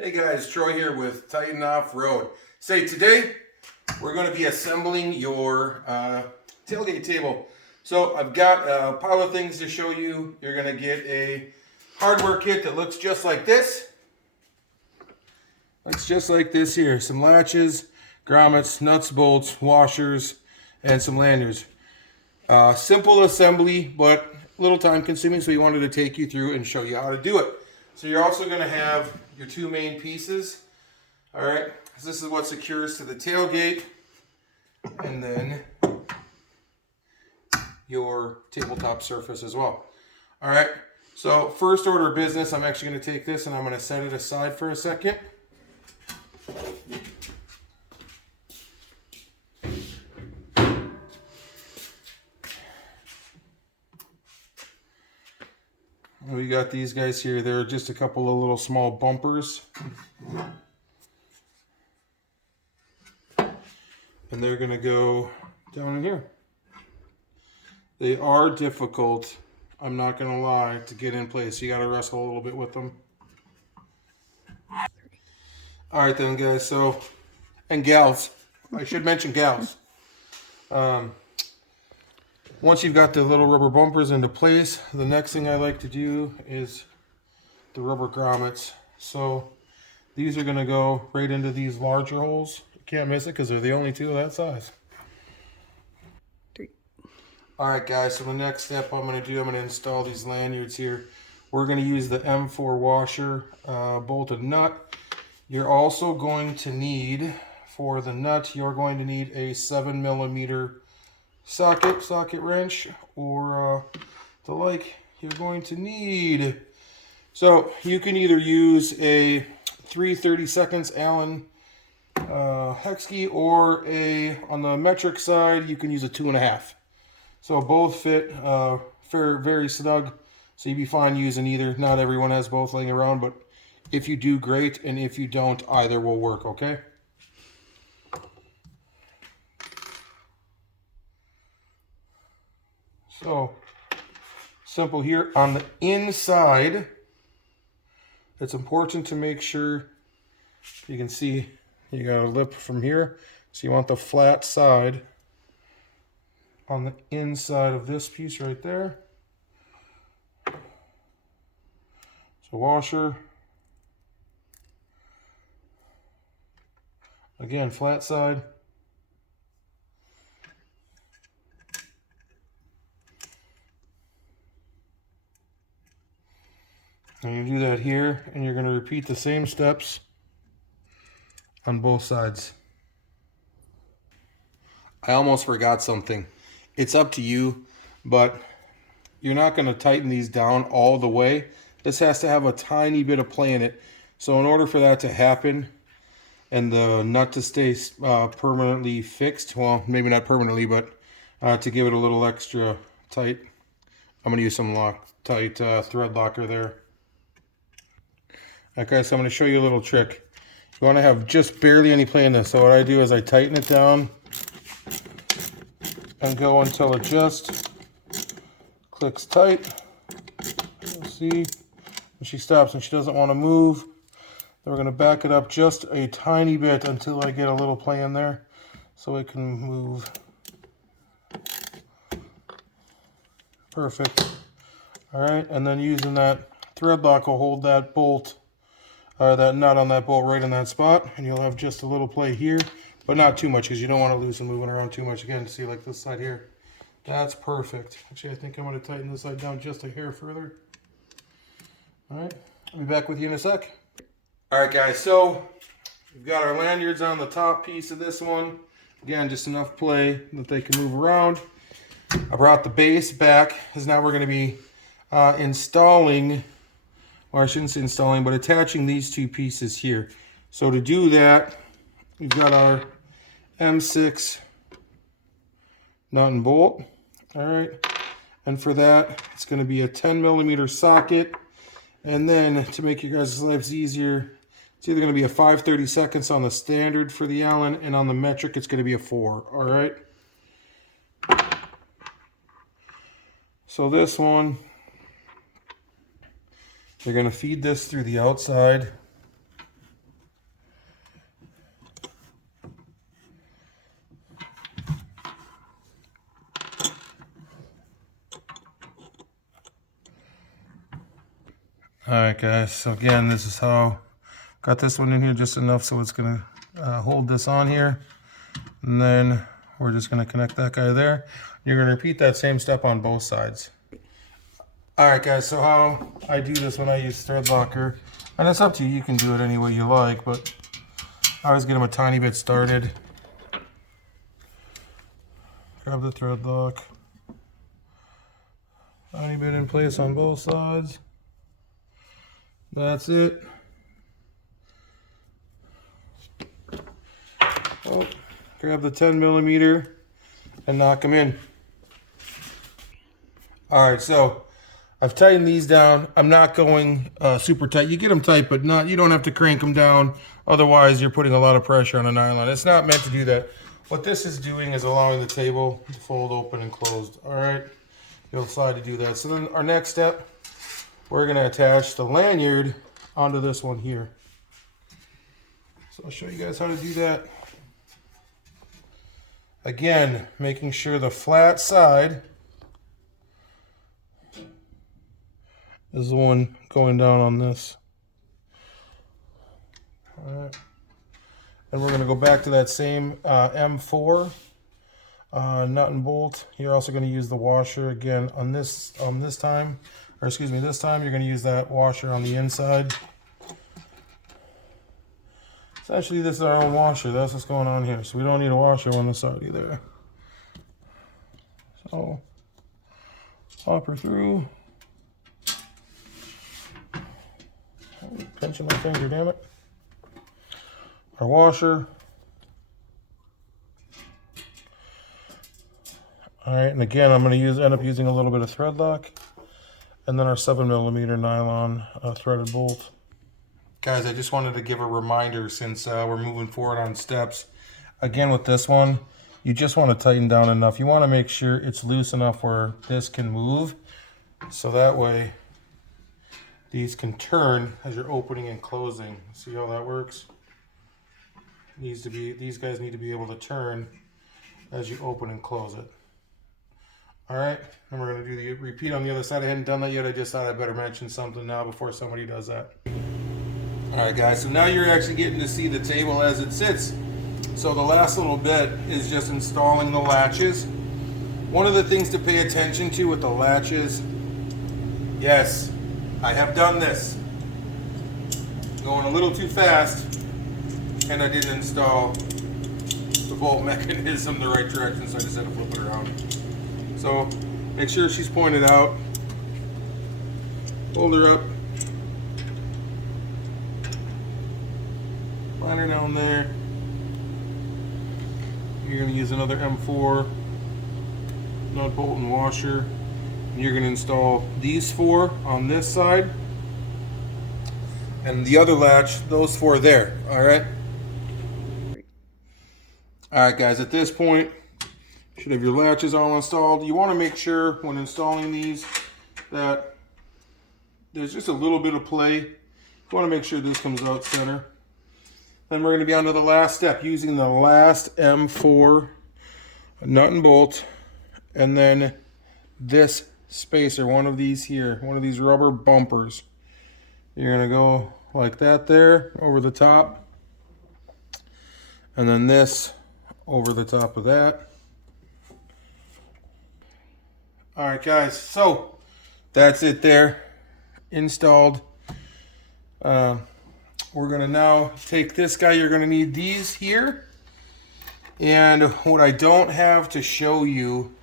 Hey guys, Troy here with Titan Off-Road. Today we're going to be assembling your tailgate table. So I've got a pile of things to show you. You're going to get a hardware kit that looks just like this. Looks just like this here. Some latches, grommets, nuts, bolts, washers, and some lanyards. Simple assembly, but a little time consuming, so we wanted to take you through and show you how to do it. So you're also going to have your two main pieces. All right, so this is what secures to the tailgate, and then your tabletop surface as well. All right, so first order of business, I'm actually going to take this and I'm going to set it aside for a second. We got these guys here. They're just a couple of little small bumpers. And they're going to go down in here. They are difficult, I'm not going to lie, to get in place. You got to wrestle a little bit with them. Alright then guys, so, and gals. I should mention gals. Once you've got the little rubber bumpers into place, the next thing I like to do is the rubber grommets. So these are going to go right into these larger holes. You can't miss it because they're the only two of that size. Alright guys, so the next step I'm going to install these lanyards here. We're going to use the M4 washer bolted nut. You're also going to need, for the nut, you're going to need a 7mm socket wrench, or the like you're going to need. So you can either use a 3/32 Allen hex key, or on the metric side you can use a 2.5. So both fit very snug, so you'd be fine using either. Not everyone has both laying around, but if you do, great, and if you don't, either will work, okay? So, simple here. On the inside, it's important to make sure you can see you got a lip from here. So you want the flat side on the inside of this piece right there. So washer. Again, flat side. And you do that here, and you're going to repeat the same steps on both sides. I almost forgot something. It's up to you, but you're not going to tighten these down all the way. This has to have a tiny bit of play in it. So in order for that to happen and the nut to stay permanently fixed, well, maybe not permanently, but to give it a little extra tight, I'm going to use some tight thread locker there. Okay, so I'm going to show you a little trick. You want to have just barely any play in this. So what I do is I tighten it down and go until it just clicks tight. You'll see, when she stops and she doesn't want to move, then we're going to back it up just a tiny bit until I get a little play in there so it can move. Perfect. All right, and then using that thread lock will hold that bolt, that nut on that bolt right in that spot, and you'll have just a little play here, but not too much because you don't want to lose them moving around too much. Again, see, like this side here. That's perfect. Actually, I think I'm going to tighten this side down just a hair further. All right, I'll be back with you in a sec. All right, guys, so we've got our lanyards on the top piece of this one. Again, just enough play that they can move around. I brought the base back because now we're going to be installing, or I shouldn't say installing, but attaching these two pieces here. So to do that, we've got our M6 nut and bolt. All right, and for that, it's going to be a 10mm socket. And then to make you guys' lives easier, it's either going to be a 5/32 on the standard for the Allen, and on the metric, it's going to be a 4. All right. So this one, you're going to feed this through the outside Alright guys, so again, this is how, got this one in here just enough so it's going to hold this on here. And then we're just going to connect that guy there. You're going to repeat that same step on both sides. Alright guys, so how I do this when I use thread locker, and it's up to you, you can do it any way you like, but I always get them a tiny bit started. Grab the thread lock. Tiny bit in place on both sides. That's it. Oh, grab the 10mm and knock them in. Alright, so I've tightened these down. I'm not going super tight. You get them tight, but not. You don't have to crank them down. Otherwise, you're putting a lot of pressure on a nylon. It's not meant to do that. What this is doing is allowing the table to fold open and closed. All right, you'll slide to do that. So then our next step, we're going to attach the lanyard onto this one here. So I'll show you guys how to do that. Again, making sure the flat side is the one going down on this. All right. And we're going to go back to that same M4 nut and bolt. You're also going to use the washer again on this time, or excuse me, this time you're going to use that washer on the inside. Essentially, this is our own washer. That's what's going on here. So we don't need a washer on the side either. So pop her through. Pinching my finger, damn it. Our washer. All right, and again, I'm going to end up using a little bit of thread lock, and then our 7mm nylon threaded bolt. Guys, I just wanted to give a reminder since we're moving forward on steps. Again, with this one, you just want to tighten down enough. You want to make sure it's loose enough where this can move, so that way these can turn as you're opening and closing. See how that works? These guys need to be able to turn as you open and close it. All right, and we're going to do the repeat on the other side. I hadn't done that yet. I just thought I'd better mention something now before somebody does that. All right, guys, so now you're actually getting to see the table as it sits. So the last little bit is just installing the latches. One of the things to pay attention to with the latches, yes, I have done this. Going a little too fast, and I didn't install the bolt mechanism the right direction, so I just had to flip it around. So make sure she's pointed out. Hold her up. Line her down there. You're going to use another M4 nut, bolt, and washer. And you're going to install these four on this side. And the other latch, those four there. Alright? Alright guys, at this point, you should have your latches all installed. You want to make sure when installing these that there's just a little bit of play. You want to make sure this comes out center. Then we're going to be on to the last step, using the last M4 nut and bolt, and then this spacer, one of these here, one of these rubber bumpers. You're going to go like that there over the top, and then this over the top of that. All right, guys, so that's it there, installed. We're going to now take this guy. You're going to need these here. And what I don't have to show you,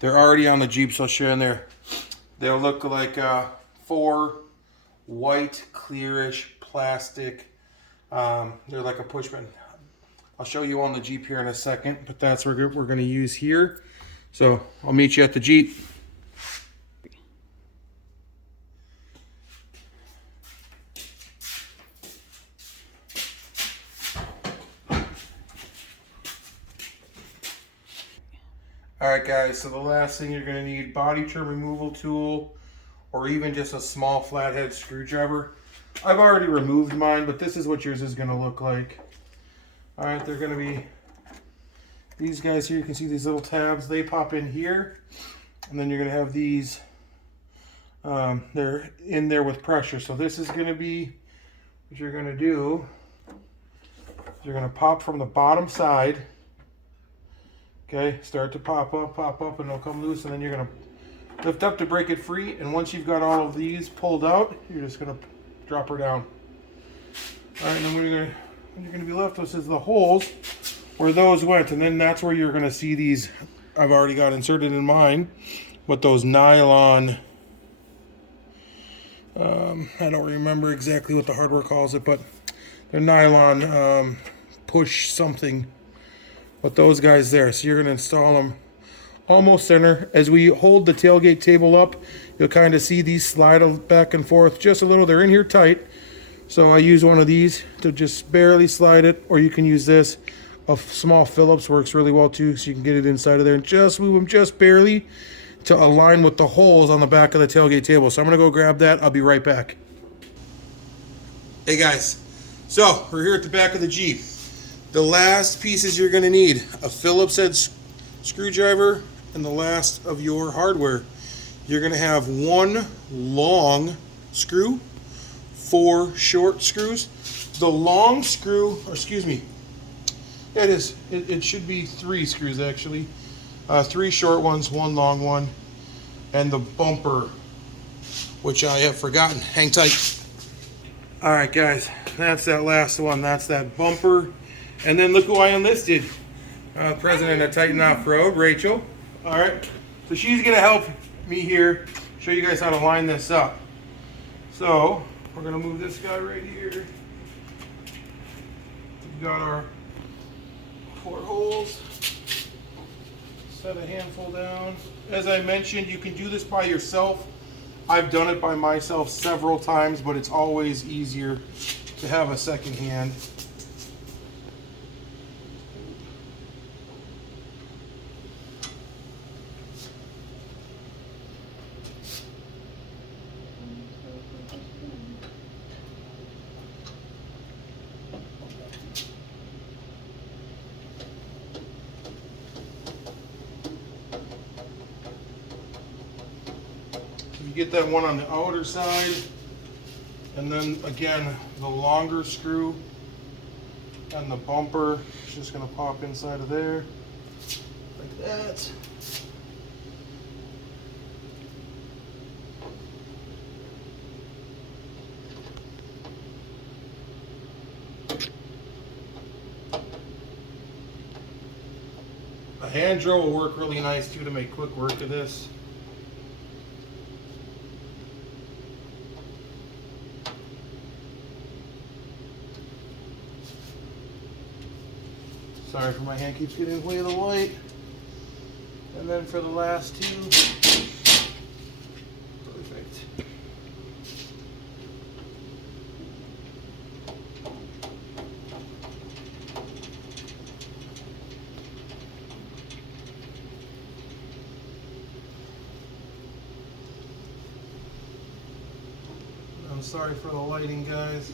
they're already on the Jeep, so I'll show you in there. They'll look like 4 white, clearish plastic. They're like a push button. I'll show you on the Jeep here in a second, but that's what we're going to use here. So I'll meet you at the Jeep. Alright guys, so the last thing you're going to need, body trim removal tool, or even just a small flathead screwdriver. I've already removed mine, but this is what yours is going to look like. Alright, they're going to be these guys here. You can see these little tabs. They pop in here, and then you're going to have these they're in there with pressure. So this is going to be what you're going to do. You're going to pop from the bottom side. Okay, start to pop up, and it'll come loose, and then you're going to lift up to break it free. And once you've got all of these pulled out, you're just going to drop her down. All right, and then what you're going to be left with is the holes where those went, and then that's where you're going to see these. I've already got inserted in mine with those nylon. I don't remember exactly what the hardware calls it, but they're nylon push something. With those guys there, so you're going to install them almost center. As we hold the tailgate table up, you'll kind of see these slide back and forth just a little. They're in here tight, so I use one of these to just barely slide it, or you can use this. A small Phillips works really well too, so you can get it inside of there and just move them just barely to align with the holes on the back of the tailgate table. So I'm going to go grab that. I'll be right back. Hey guys, so we're here at the back of the Jeep. The last pieces you're going to need: a Phillips head screwdriver and the last of your hardware. You're going to have one long screw, 4 short screws. The long screw, or excuse me, it should be 3 screws actually. 3 short ones, 1 long one, and the bumper, which I have forgotten. Hang tight. All right guys, that's that last one. That's that bumper. And then look who I enlisted. President of Titan Off-Road, Rachel. All right, so she's gonna help me here, show you guys how to line this up. So we're gonna move this guy right here. We've got our 4 holes. Set a handful down. As I mentioned, you can do this by yourself. I've done it by myself several times, but it's always easier to have a second hand. You get that one on the outer side, and then again the longer screw and the bumper is just going to pop inside of there like that. A hand drill will work really nice too to make quick work of this. Sorry for my hand keeps getting in the way of the light. And then for the last 2, perfect. I'm sorry for the lighting, guys.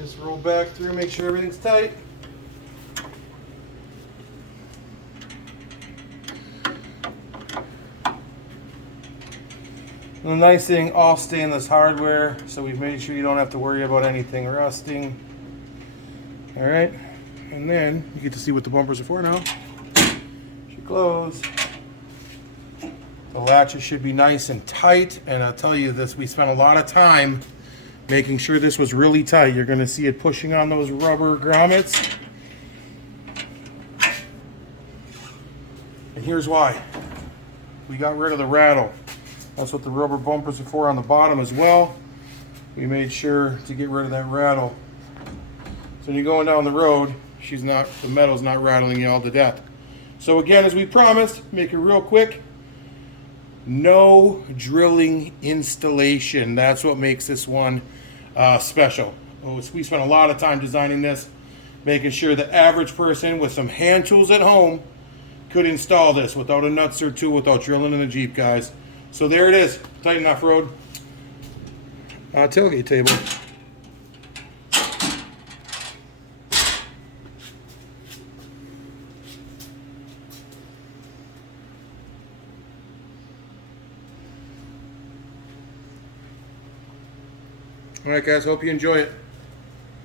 Just roll back through, make sure everything's tight. The nice thing, all stainless hardware, so we've made sure you don't have to worry about anything rusting. All right, and then you get to see what the bumpers are for now. Should close. The latches should be nice and tight, and I'll tell you this, we spent a lot of time making sure this was really tight. You're going to see it pushing on those rubber grommets. And here's why. We got rid of the rattle. That's what the rubber bumpers are for on the bottom as well. We made sure to get rid of that rattle. So when you're going down the road, the metal's not rattling you all to death. So again, as we promised, make it real quick. No drilling installation. That's what makes this one special. We spent a lot of time designing this, making sure the average person with some hand tools at home could install this without a NUTSERT tool, without drilling in the Jeep, guys. So there it is, Titan Off-Road tailgate table. All right, guys, hope you enjoy it.